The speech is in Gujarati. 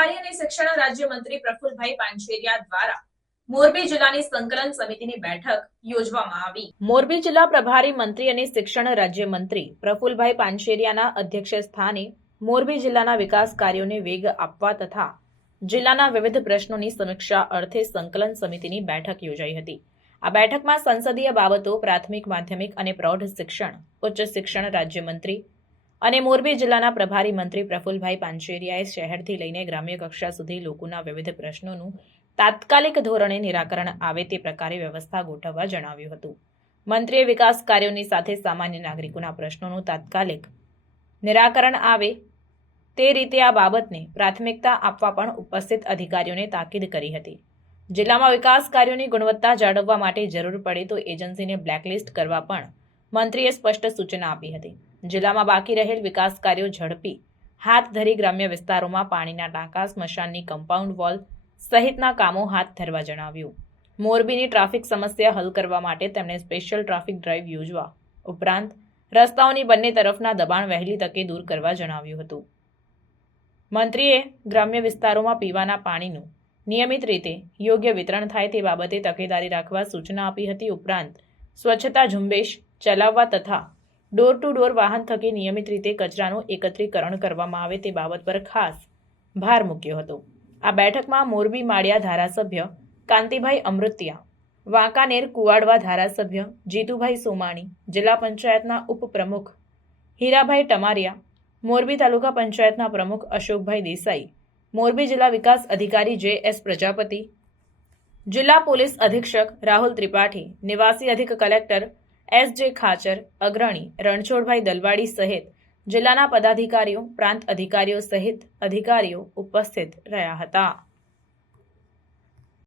પ્રભારી અને શિક્ષણ રાજ્યમંત્રી પ્રફુલભાઈ પાંચેરિયા દ્વારા મોરબી જિલ્લાની સંકલન સમિતિની બેઠક યોજવામાં આવી. મોરબી જિલ્લા પ્રભારી મંત્રી અને શિક્ષણ રાજ્યમંત્રી પ્રફુલભાઈ પાંચેરિયાના અધ્યક્ષ સ્થાને મોરબી જિલ્લાના વિકાસ કાર્યોને વેગ આપવા તથા જિલ્લાના વિવિધ પ્રશ્નોની સમીક્ષા અર્થે સંકલન સમિતિની બેઠક યોજાઈ હતી. આ બેઠકમાં સંસદીય બાબતો, પ્રાથમિક, માધ્યમિક અને પ્રૌઢ શિક્ષણ, ઉચ્ચ શિક્ષણ રાજ્યમંત્રી અને મોરબી જિલ્લાના પ્રભારી મંત્રી પ્રફુલભાઈ પાંચેરિયાએ શહેરથી લઈને ગ્રામ્ય કક્ષા સુધી લોકોના વિવિધ પ્રશ્નોનું તાત્કાલિક ધોરણે નિરાકરણ આવે તે પ્રકારે વ્યવસ્થા ગોઠવવા જણાવ્યું હતું. મંત્રીએ વિકાસ કાર્યોની સાથે સામાન્ય નાગરિકોના પ્રશ્નોનું તાત્કાલિક નિરાકરણ આવે તે રીતે આ બાબતને પ્રાથમિકતા આપવા પણ ઉપસ્થિત અધિકારીઓને તાકીદ કરી હતી. જિલ્લામાં વિકાસ કાર્યોની ગુણવત્તા જાળવવા માટે જરૂર પડે તો એજન્સીને બ્લેકલિસ્ટ કરવા પણ મંત્રીએ સ્પષ્ટ સૂચના આપી હતી. જિલ્લામાં બાકી રહેલ વિકાસ કાર્યો ઝડપી. હાથ ધરી ગ્રામ્ય વિસ્તારોમાં પાણીના ટાંકા, સ્મશાનની કમ્પાઉન્ડ વોલ સહિતના કામો હાથ ધરવા જણાવ્યું. મોરબીની ટ્રાફિક સમસ્યા હલ કરવા માટે તેમણે સ્પેશિયલ ટ્રાફિક ડ્રાઈવ યોજવા ઉપરાંત રસ્તાઓની બંને તરફના દબાણ વહેલી તકે દૂર કરવા જણાવ્યું હતું. મંત્રીએ ગ્રામ્ય વિસ્તારોમાં પીવાના પાણીનું નિયમિત રીતે યોગ્ય વિતરણ થાય તે બાબતે તકેદારી રાખવા સૂચના આપી હતી ઉપરાંત સ્વચ્છતા ઝુંબેશ ચલાવવા તથા ડોર ટુ ડોર વાહન થકી નિયમિત રીતે કચરાનું એકત્રીકરણ કરવામાં આવે તે બાબત પર ખાસ ભાર મૂક્યો હતો. આ બેઠકમાં મોરબી માળિયા ધારાસભ્ય કાંતિભાઈ અમૃતિયા, વાંકાનેર કુવાડવા ધારાસભ્ય જીતુભાઈ સોમાણી, જિલ્લા પંચાયતના ઉપપ્રમુખ હીરાભાઈ ટમારિયા, મોરબી તાલુકા પંચાયતના પ્રમુખ અશોકભાઈ દેસાઈ, મોરબી જિલ્લા વિકાસ અધિકારી જે એસ પ્રજાપતિ, જિલ્લા પોલીસ અધિક્ષક રાહુલ ત્રિપાઠી, નિવાસી અધિક કલેક્ટર એસ જે ખાચર, અગ્રણી, રણછોડભાઈ દલવાડી સહિત જિલ્લાના પદાધિકારીઓ, પ્રાંત અધિકારીઓ સહિત અધિકારીઓ ઉપસ્થિત રહ્યા હતા.